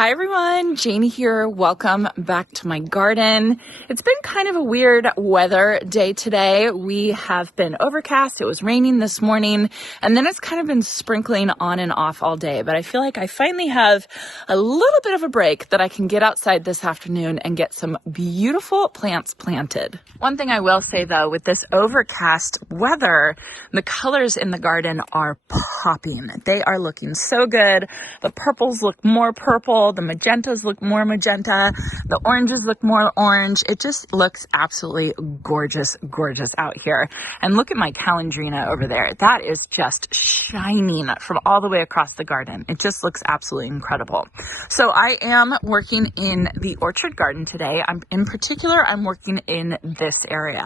Hi everyone, Janie here. Welcome back to my garden. It's been kind of a weird weather day today. We have been overcast. It was raining this morning, and then it's kind of been sprinkling on and off all day. But I feel like I finally have a little bit of a break that I can get outside this afternoon and get some beautiful plants planted. One thing I will say though, with this overcast weather, the colors in the garden are popping. They are looking so good. The purples look more purple. The magentas look more magenta. The oranges look more orange. It just looks absolutely gorgeous, gorgeous out here. And look at my calandrina over there. That is just shining from all the way across the garden. It just looks absolutely incredible. So I am working in the orchard garden today. In particular, I'm working in this area.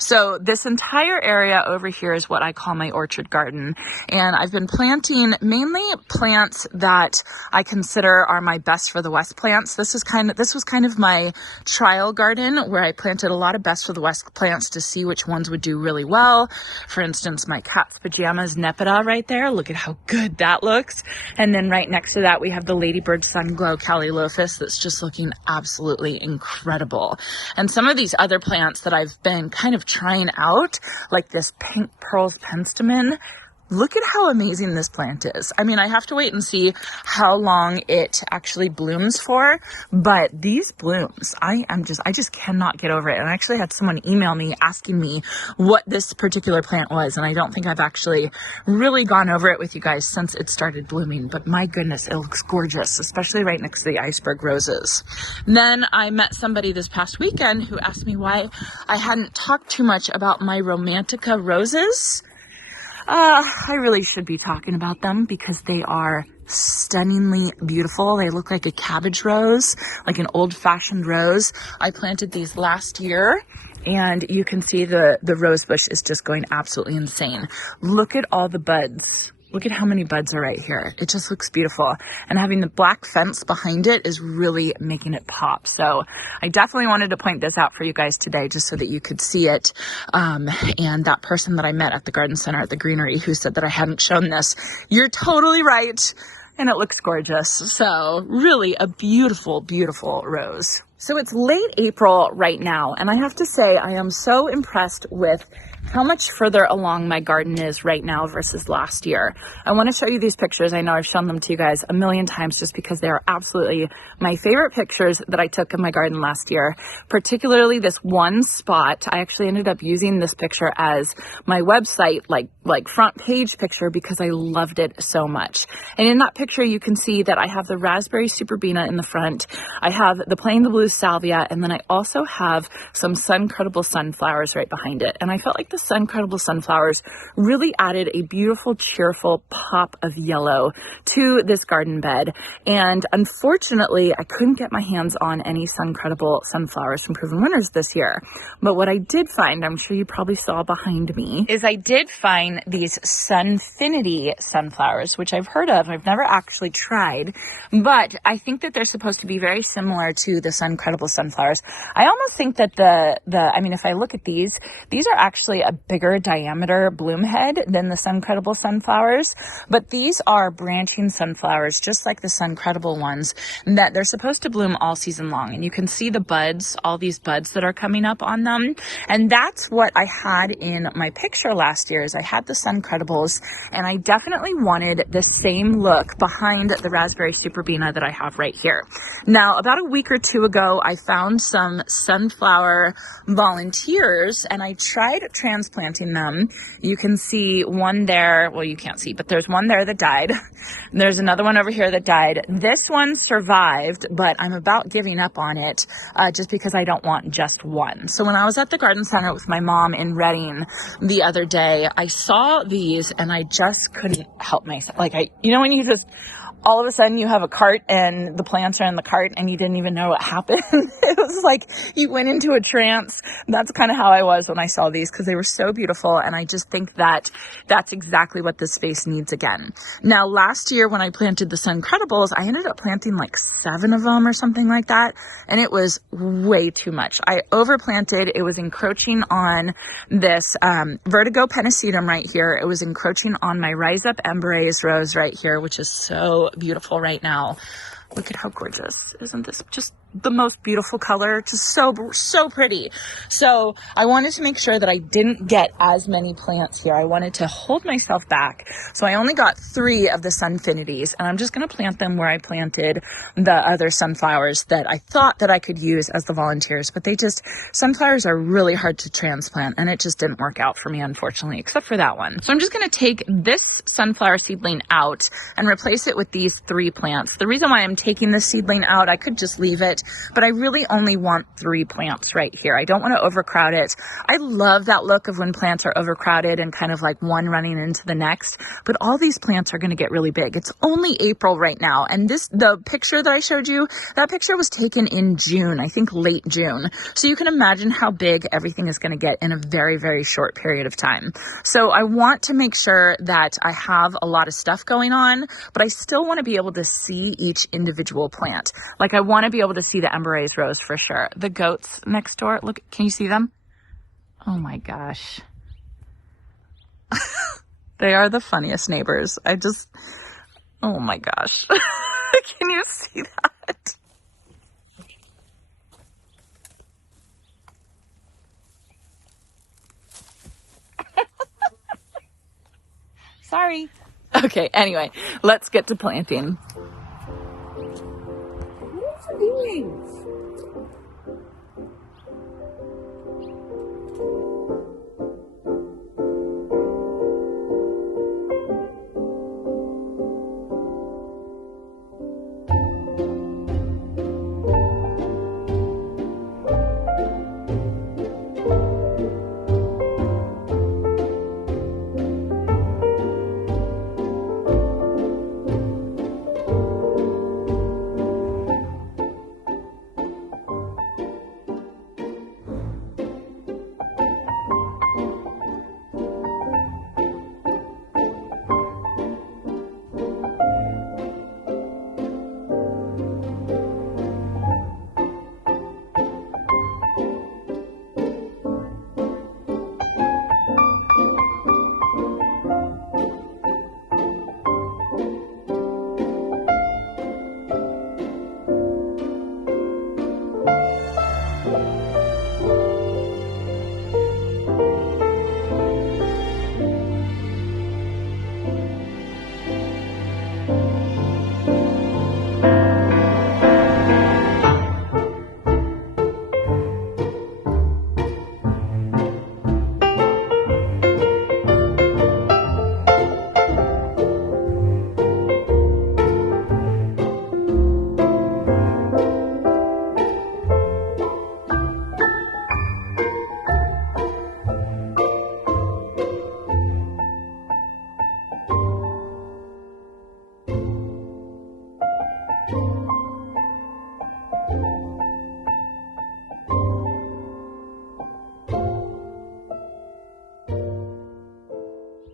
So this entire area over here is what I call my orchard garden. And I've been planting mainly plants that I consider are my best for the West plants. This was kind of my trial garden where I planted a lot of best for the West plants to see which ones would do really well. For instance, my cat's pajamas nepeta right there. Look at how good that looks. And then right next to that, we have the Ladybird Sun Glow Calliophis that's just looking absolutely incredible. And some of these other plants that I've been kind of trying out, like this Pink Pearls Penstemon, look at how amazing this plant is. I mean, I have to wait and see how long it actually blooms for, but these blooms, I just cannot get over it. And I actually had someone email me asking me what this particular plant was, and I don't think I've actually really gone over it with you guys since it started blooming, but my goodness, it looks gorgeous, especially right next to the iceberg roses. Then I met somebody this past weekend who asked me why I hadn't talked too much about my Romantica roses. I really should be talking about them because they are stunningly beautiful. They look like a cabbage rose, like an old-fashioned rose. I planted these last year, and you can see the rose bush is just going absolutely insane. Look at all the buds. Look at how many buds are right here. It just looks beautiful. And having the black fence behind it is really making it pop. So I definitely wanted to point this out for you guys today just so that you could see it. And that person that I met at the garden center at the greenery who said that I hadn't shown this, you're totally right. And it looks gorgeous. So really a beautiful, beautiful rose. So it's late April right now, and I have to say I am so impressed with how much further along my garden is right now versus last year. I want to show you these pictures. I know I've shown them to you guys a million times just because they are absolutely my favorite pictures that I took in my garden last year, particularly this one spot. I actually ended up using this picture as my website, like front page picture because I loved it so much. And in that picture, you can see that I have the raspberry superbena in the front. I have the plain the blue salvia, and then I also have some Suncredible sunflowers right behind it. And I felt like the Suncredible sunflowers really added a beautiful, cheerful pop of yellow to this garden bed. And unfortunately, I couldn't get my hands on any Suncredible sunflowers from Proven Winners this year. But what I did find, I'm sure you probably saw behind me, is I did find these Sunfinity sunflowers, which I've heard of. I've never actually tried, but I think that they're supposed to be very similar to the Suncredible sunflowers. I almost think that I mean, if I look at these are actually a bigger diameter bloom head than the Suncredible sunflowers, but these are branching sunflowers just like the Suncredible ones that they're supposed to bloom all season long. And you can see the buds, all these buds that are coming up on them. And that's what I had in my picture last year is I had the Suncredibles, and I definitely wanted the same look behind the raspberry superbena that I have right here. Now, about a week or two ago, I found some sunflower volunteers and I tried transplanting them. You can see one there. Well, you can't see, but there's one there that died. There's another one over here that died. This one survived, but I'm about giving up on it just because I don't want just one. So when I was at the garden center with my mom in Reading the other day, I saw these and I just couldn't help myself. Like you know when you just all of a sudden you have a cart and the plants are in the cart and you didn't even know what happened. It was like you went into a trance. That's kind of how I was when I saw these because they were so beautiful. And I just think that that's exactly what this space needs again. Now, last year when I planted the Suncredibles, I ended up planting like 7 of them or something like that. And it was way too much. I overplanted. It was encroaching on this Vertigo Pennisetum right here. It was encroaching on my Rise Up Emberaze rose right here, which is so beautiful right now. Look at how gorgeous. Isn't this just the most beautiful color? Just so pretty. So I wanted to make sure that I didn't get as many plants here. I wanted to hold myself back. So I only got 3 of the Sunfinities, and I'm just going to plant them where I planted the other sunflowers that I thought that I could use as the volunteers. But sunflowers are really hard to transplant, and it just didn't work out for me, unfortunately, except for that one. So I'm just going to take this sunflower seedling out and replace it with these 3 plants. The reason why I'm taking this seedling out, I could just leave it, but I really only want 3 plants right here. I don't want to overcrowd it. I love that look of when plants are overcrowded and kind of like one running into the next, but all these plants are going to get really big. It's only April right now, and the picture that I showed you, that picture was taken in June, I think late June. So you can imagine how big everything is going to get in a very, very short period of time. So I want to make sure that I have a lot of stuff going on, but I still want to be able to see each individual plant. Like I want to be able to see the Emberaze rose for sure. The goats next door, look, can you see them? Oh my gosh. They are the funniest neighbors. Oh my gosh. Can you see that? Sorry. Okay, anyway, let's get to planting. What are you doing?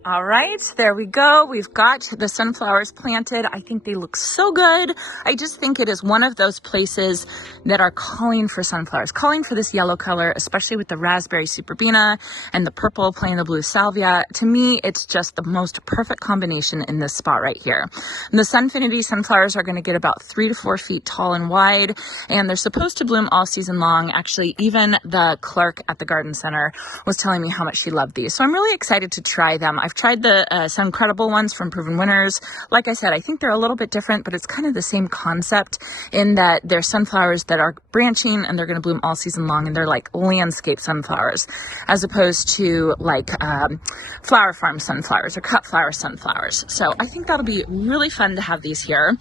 All right, there we go. We've got the sunflowers planted. I think they look so good. I just think it is one of those places that are calling for sunflowers, calling for this yellow color, especially with the raspberry superbena and the purple playing the blue salvia. To me, it's just the most perfect combination in this spot right here. And the Sunfinity sunflowers are going to get about 3 to 4 feet tall and wide, and they're supposed to bloom all season long. Actually, even the clerk at the garden center was telling me how much she loved these. So I'm really excited to try them. I've tried the Suncredible ones from Proven Winners. Like I said, I think they're a little bit different, but it's kind of the same concept in that they're sunflowers that are branching and they're going to bloom all season long, and they're like landscape sunflowers as opposed to like flower farm sunflowers or cut flower sunflowers. So I think that'll be really fun to have these here.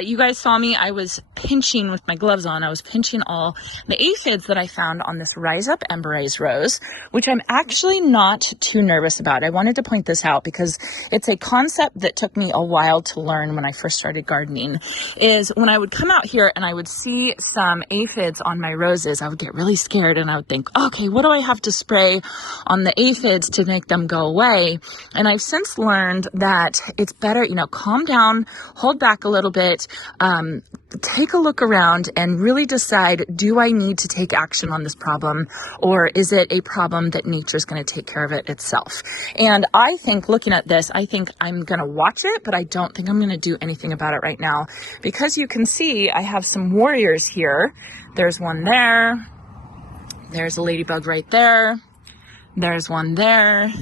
You guys saw me, I was pinching with my gloves on. I was pinching all the aphids that I found on this Rise Up Emberaze rose, which I'm actually not too nervous about. I wanted to point this out because it's a concept that took me a while to learn when I first started gardening. Is when I would come out here and I would see some aphids on my roses, I would get really scared and I would think, okay, what do I have to spray on the aphids to make them go away? And I've since learned that it's better, calm down, hold back a little bit, take a look around and really decide, do I need to take action on this problem, or is it a problem that nature's going to take care of it itself? And I think, looking at this, I think I'm going to watch it, but I don't think I'm going to do anything about it right now, because you can see I have some warriors here. There's one there. There's a ladybug right there. There's one there.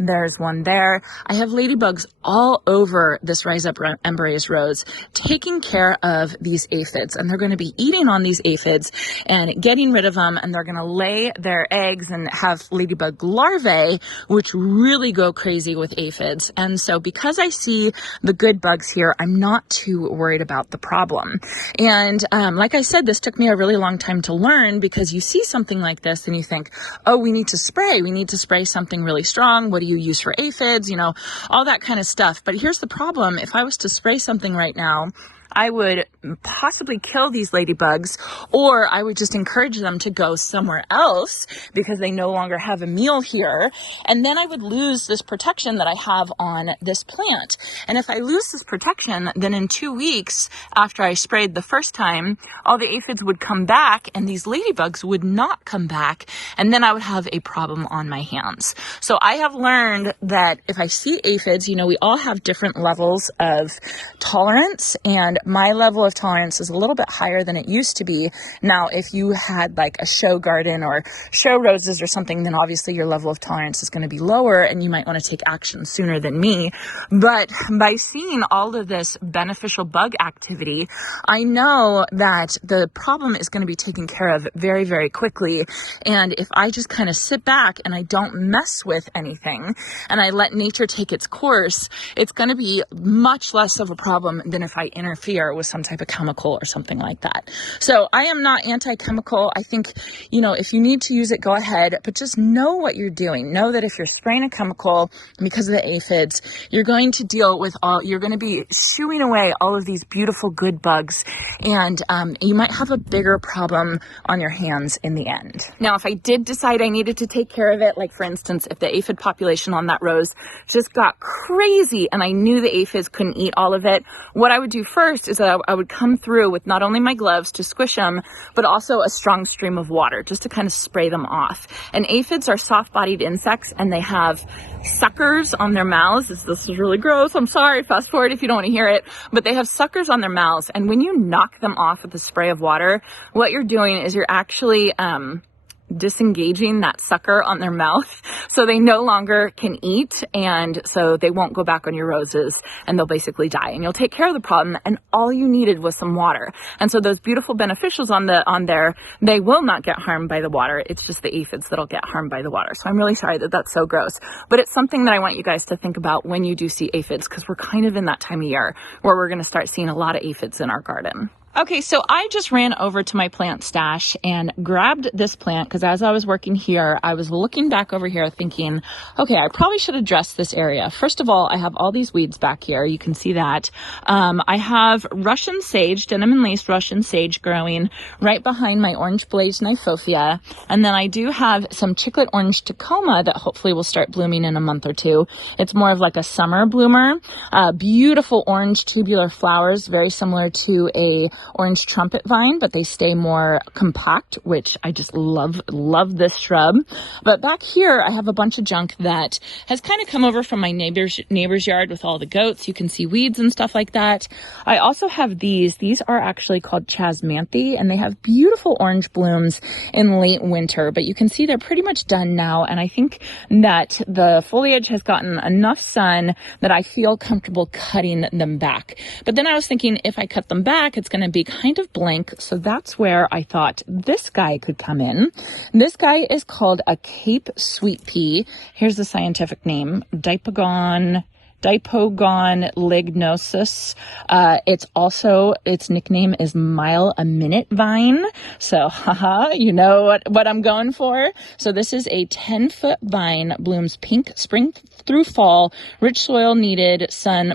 There's one there. I have ladybugs all over this Rise Up Embrace rose taking care of these aphids, and they're going to be eating on these aphids and getting rid of them, and they're going to lay their eggs and have ladybug larvae, which really go crazy with aphids. And so because I see the good bugs here, I'm not too worried about the problem. And like I said, this took me a really long time to learn, because you see something like this and you think, oh, we need to spray something really strong. What do you use for aphids? You know, all that kind of stuff. But here's the problem. If I was to spray something right now, I would possibly kill these ladybugs, or I would just encourage them to go somewhere else because they no longer have a meal here. And then I would lose this protection that I have on this plant. And if I lose this protection, then in 2 weeks after I sprayed the first time, all the aphids would come back and these ladybugs would not come back. And then I would have a problem on my hands. So I have learned that if I see aphids, you know, we all have different levels of tolerance, and my level of tolerance is a little bit higher than it used to be. Now, if you had like a show garden or show roses or something, then obviously your level of tolerance is going to be lower and you might want to take action sooner than me. But by seeing all of this beneficial bug activity, I know that the problem is going to be taken care of very, very quickly. And if I just kind of sit back and I don't mess with anything and I let nature take its course, it's going to be much less of a problem than if I interfere with some type of chemical or something like that. So I am not anti-chemical. I think, you know, if you need to use it, go ahead, but just know what you're doing. Know that if you're spraying a chemical because of the aphids, you're going to you're going to be shooing away all of these beautiful good bugs, and you might have a bigger problem on your hands in the end. Now, if I did decide I needed to take care of it, like for instance, if the aphid population on that rose just got crazy and I knew the aphids couldn't eat all of it, what I would do first is that I would come through with not only my gloves to squish them, but also a strong stream of water just to kind of spray them off. And aphids are soft-bodied insects, and they have suckers on their mouths. This is really gross. I'm sorry. Fast forward if you don't want to hear it. But they have suckers on their mouths, and when you knock them off with a spray of water, what you're doing is you're actually disengaging that sucker on their mouth, so they no longer can eat, and so they won't go back on your roses, and they'll basically die, and you'll take care of the problem. And all you needed was some water. And so those beautiful beneficials on there, they will not get harmed by the water. It's just the aphids that'll get harmed by the water. So I'm really sorry that that's so gross, but it's something that I want you guys to think about when you do see aphids, because we're kind of in that time of year where we're going to start seeing a lot of aphids in our garden. Okay, so I just ran over to my plant stash and grabbed this plant, because as I was working here, I was looking back over here thinking, okay, I probably should address this area. First of all, I have all these weeds back here. You can see that. I have Russian sage, denim and lace Russian sage growing right behind my orange blaze nyphophia. And then I do have some chiclet orange tacoma that hopefully will start blooming in a month or two. It's more of like a summer bloomer. Beautiful orange tubular flowers, very similar to a orange trumpet vine, but they stay more compact, which I just love this shrub. But back here, I have a bunch of junk that has kind of come over from my neighbor's yard with all the goats. You can see weeds and stuff like that. I also have these. These are actually called chasmanthe, and they have beautiful orange blooms in late winter, but you can see they're pretty much done now. And I think that the foliage has gotten enough sun that I feel comfortable cutting them back. But then I was thinking, if I cut them back, it's going to be kind of blank, so that's where I thought this guy could come in. This guy is called a Cape sweet pea. Here's the scientific name, Dipogon lignosus. Its nickname is mile a minute vine. So, you know what I'm going for. So this is a 10-foot vine, blooms pink spring through fall, rich soil needed, sun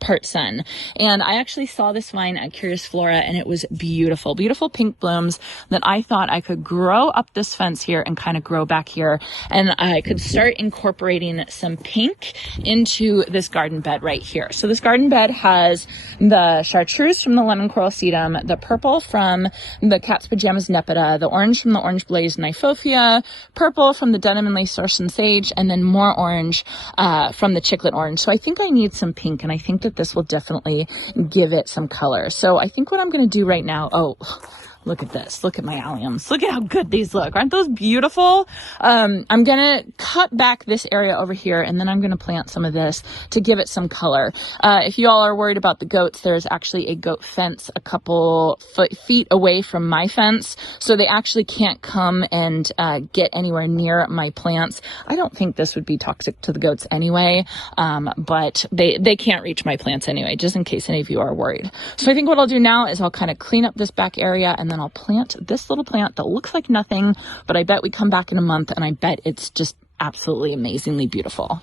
part sun. And I actually saw this vine at Curious Flora, and it was beautiful, beautiful pink blooms that I thought I could grow up this fence here and kind of grow back here. And I could start incorporating some pink into this garden bed right here. So this garden bed has the chartreuse from the lemon coral sedum, the purple from the cat's pajamas nepeta, the orange from the orange blaze nifofia, purple from the denim and lace Russian sage, and then more orange from the chiclet orange. So I think I need some pink, and I think that this will definitely give it some color. So I think what I'm going to do right now, oh, look at this. Look at my alliums. Look at how good these look. Aren't those beautiful? I'm going to cut back this area over here, and then I'm going to plant some of this to give it some color. If you all are worried about the goats, there's actually a goat fence a couple feet away from my fence, so they actually can't come and get anywhere near my plants. I don't think this would be toxic to the goats anyway, but they can't reach my plants anyway, just in case any of you are worried. So I think what I'll do now is I'll kind of clean up this back area, and then I'll plant this little plant that looks like nothing, but I bet we come back in a month and I bet it's just absolutely amazingly beautiful.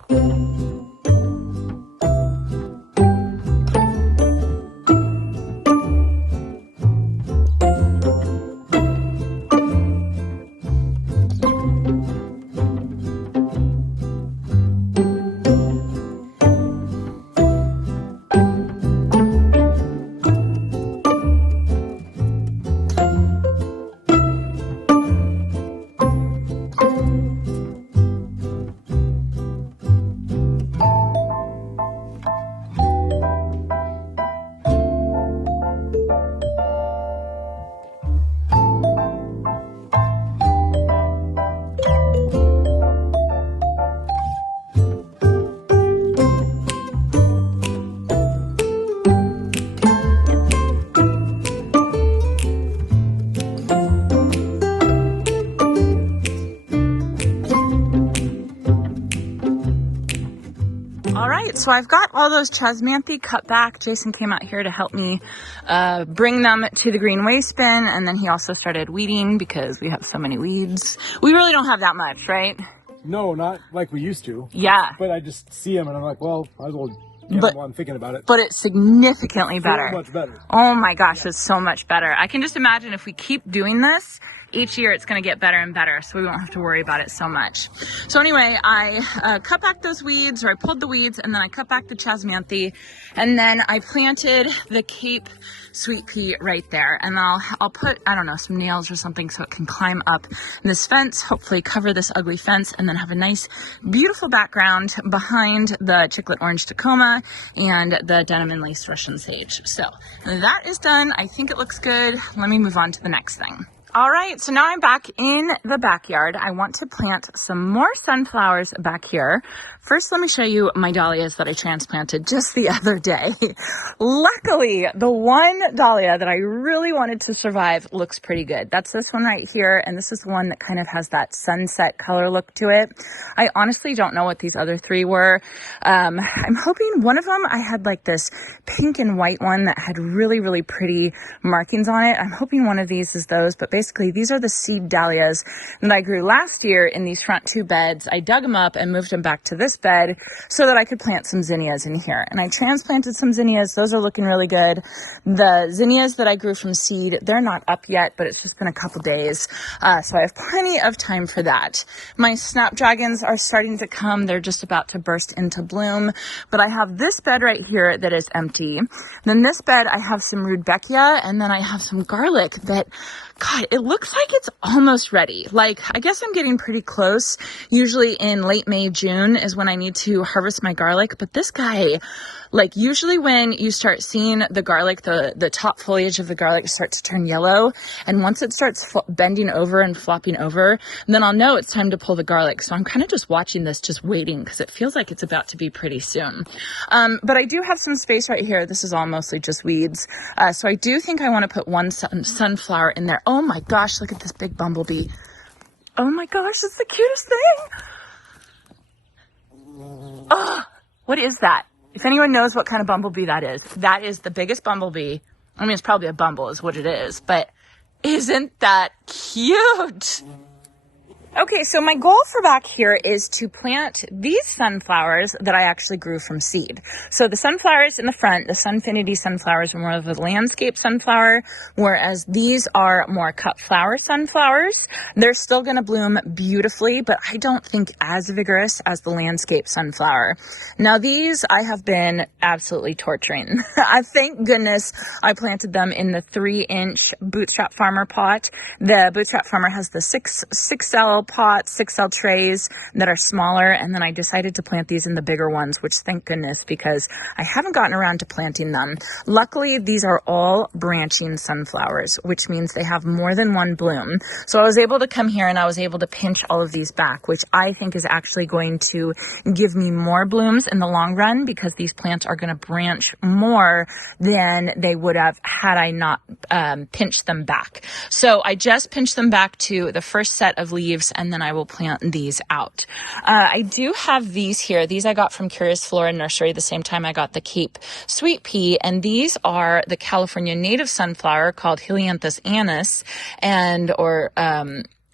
So I've got all those chasmanthe cut back. Jason came out here to help me bring them to the green waste bin, and then he also started weeding because we have so many weeds. We really don't have that much, right? No, not like we used to. Yeah. But I just see them and I'm like, well, might as well get them while I'm thinking about it. But it's significantly better. So much better. Oh my gosh, it's so much better. I can just imagine if we keep doing this, each year it's going to get better and better, so we won't have to worry about it so much. So anyway, I cut back those weeds, or I pulled the weeds, and then I cut back the chasmanthe, and then I planted the Cape sweet pea right there. And I'll put, I don't know, some nails or something so it can climb up this fence, hopefully cover this ugly fence, and then have a nice, beautiful background behind the chiclet orange Tacoma and the denim and lace Russian sage. So that is done. I think it looks good. Let me move on to the next thing. All right, so now I'm back in the backyard. I want to plant some more sunflowers back here. First, let me show you my dahlias that I transplanted just the other day. Luckily, the one dahlia that I really wanted to survive looks pretty good. That's this one right here, and this is the one that kind of has that sunset color look to it. I honestly don't know what these other three were. I'm hoping one of them, I had like this pink and white one that had really, really pretty markings on it. I'm hoping one of these is those, but basically these are the seed dahlias that I grew last year in these front two beds. I dug them up and moved them back to this bed so that I could plant some zinnias in here. And I transplanted some zinnias. Those are looking really good. The zinnias that I grew from seed, they're not up yet, but it's just been a couple days. So I have plenty of time for that. My snapdragons are starting to come. They're just about to burst into bloom. But I have this bed right here that is empty. Then this bed, I have some rudbeckia, and then I have some garlic that, God, it looks like it's almost ready. Like, I guess I'm getting pretty close. Usually in late May, June is when I need to harvest my garlic. But this guy, like, usually when you start seeing the garlic, the top foliage of the garlic starts to turn yellow. And once it starts bending over and flopping over, then I'll know it's time to pull the garlic. So I'm kind of just watching this, just waiting, because it feels like it's about to be pretty soon. But I do have some space right here. This is all mostly just weeds. So I do think I want to put one sunflower in there. Oh my gosh, look at this big bumblebee. Oh my gosh, it's the cutest thing. Oh, what is that? If anyone knows what kind of bumblebee that is the biggest bumblebee. I mean, it's probably a bumble is what it is, but isn't that cute? Okay, so my goal for back here is to plant these sunflowers that I actually grew from seed. So the sunflowers in the front, the Sunfinity sunflowers, are more of a landscape sunflower, whereas these are more cut flower sunflowers. They're still going to bloom beautifully, but I don't think as vigorous as the landscape sunflower. Now these I have been absolutely torturing. I thank goodness I planted them in the 3-inch Bootstrap Farmer pot. The Bootstrap Farmer has the 6L pots, 6L trays that are smaller, and then I decided to plant these in the bigger ones, which thank goodness, because I haven't gotten around to planting them. Luckily, these are all branching sunflowers, which means they have more than one bloom. So I was able to come here and I was able to pinch all of these back, which I think is actually going to give me more blooms in the long run, because these plants are going to branch more than they would have had I not pinched them back. So I just pinched them back to the first set of leaves, and then I will plant these out. I do have these here. These I got from Curious Flora Nursery the same time I got the Cape Sweet Pea, and these are the California native sunflower called Helianthus annuus, and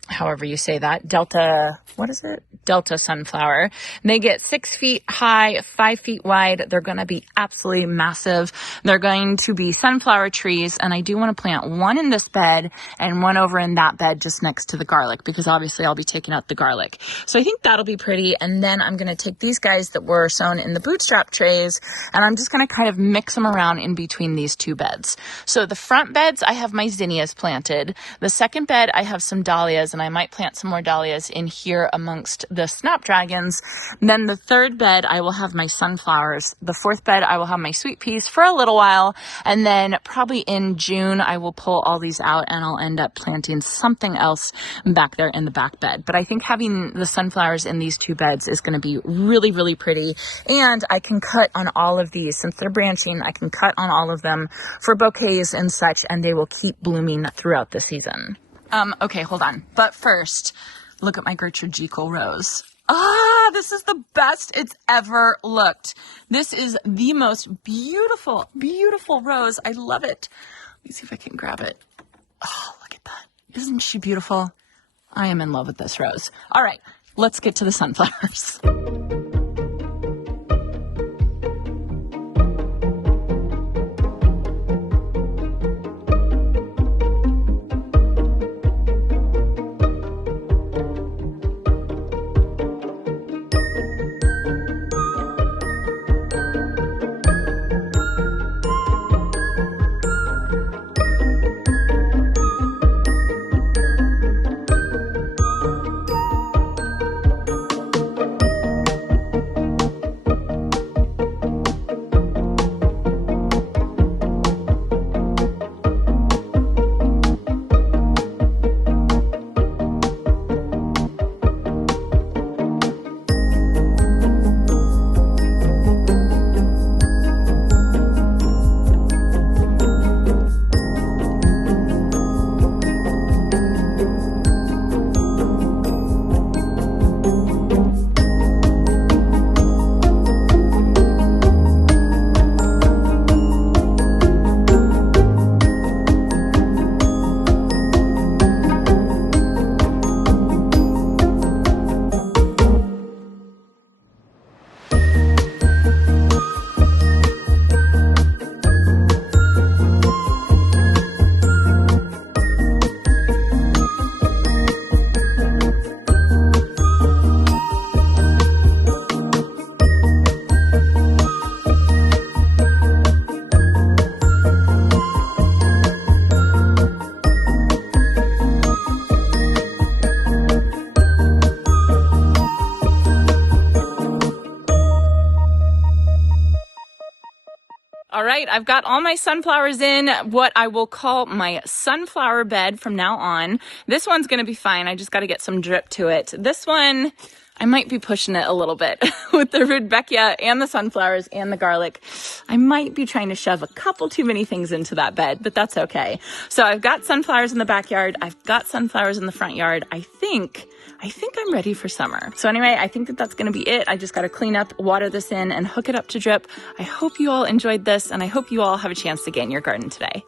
however you say that, Delta sunflower. They get 6 feet high, 5 feet wide. They're going to be absolutely massive. They're going to be sunflower trees, and I do want to plant one in this bed and one over in that bed just next to the garlic, because obviously I'll be taking out the garlic. So I think that'll be pretty, and then I'm going to take these guys that were sown in the bootstrap trays, and I'm just going to kind of mix them around in between these two beds. So the front beds, I have my zinnias planted. The second bed, I have some dahlias, and I might plant some more dahlias in here amongst the snapdragons. Then the third bed, I will have my sunflowers. The fourth bed, I will have my sweet peas for a little while. And then probably in June, I will pull all these out and I'll end up planting something else back there in the back bed. But I think having the sunflowers in these two beds is going to be really, really pretty. And I can cut on all of these. Since they're branching, I can cut on all of them for bouquets and such, and they will keep blooming throughout the season. Okay, hold on. But first, look at my Gertrude Jekyll rose. This is the best it's ever looked. This is the most beautiful, beautiful rose. I love it. Let me see if I can grab it. Oh, look at that. Isn't she beautiful? I am in love with this rose. All right, let's get to the sunflowers. All right, I've got all my sunflowers in what I will call my sunflower bed from now on. This one's going to be fine. I just got to get some drip to it. This one, I might be pushing it a little bit with the rudbeckia and the sunflowers and the garlic. I might be trying to shove a couple too many things into that bed, but that's okay. So I've got sunflowers in the backyard. I've got sunflowers in the front yard. I think I'm ready for summer. So anyway, I think that's going to be it. I just got to clean up, water this in, and hook it up to drip. I hope you all enjoyed this, and I hope you all have a chance to get in your garden today.